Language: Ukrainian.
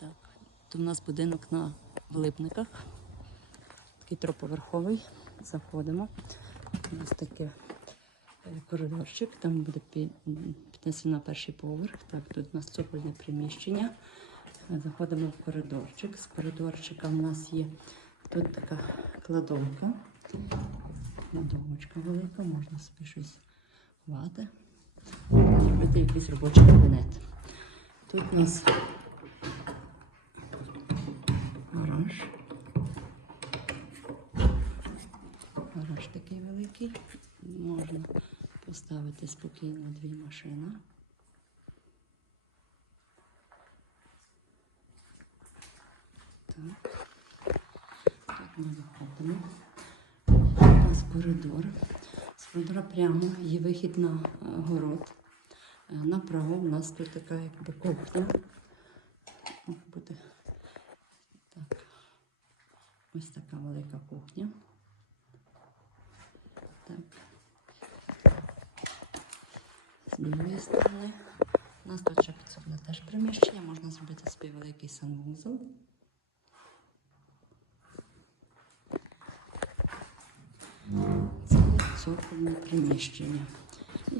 Так, то в нас будинок на Влипниках. Такий троповерховий. Заходимо. У нас таке е, коридорчик, там буде пі- піднесено на перший поверх. Так, тут у нас цокольне приміщення. Заходимо в коридорчик. З коридорчика у нас є тут така кладовка. Кладовочка велика, можна собі щось ховати. Зробити якийсь робочий кабінет. Тут у нас Гараж такий великий. Можна поставити спокійно дві машини. Так. Так ми виходимо. У нас коридор. З коридора прямо є вихід на е, город. Е, Направо у нас тут така якби кухня. Ось така велика кухня. Так. Лівої сторони. У нас тут ще підсобне теж приміщення, можна зробити собі великий санвузол. Це цокольне приміщення. І.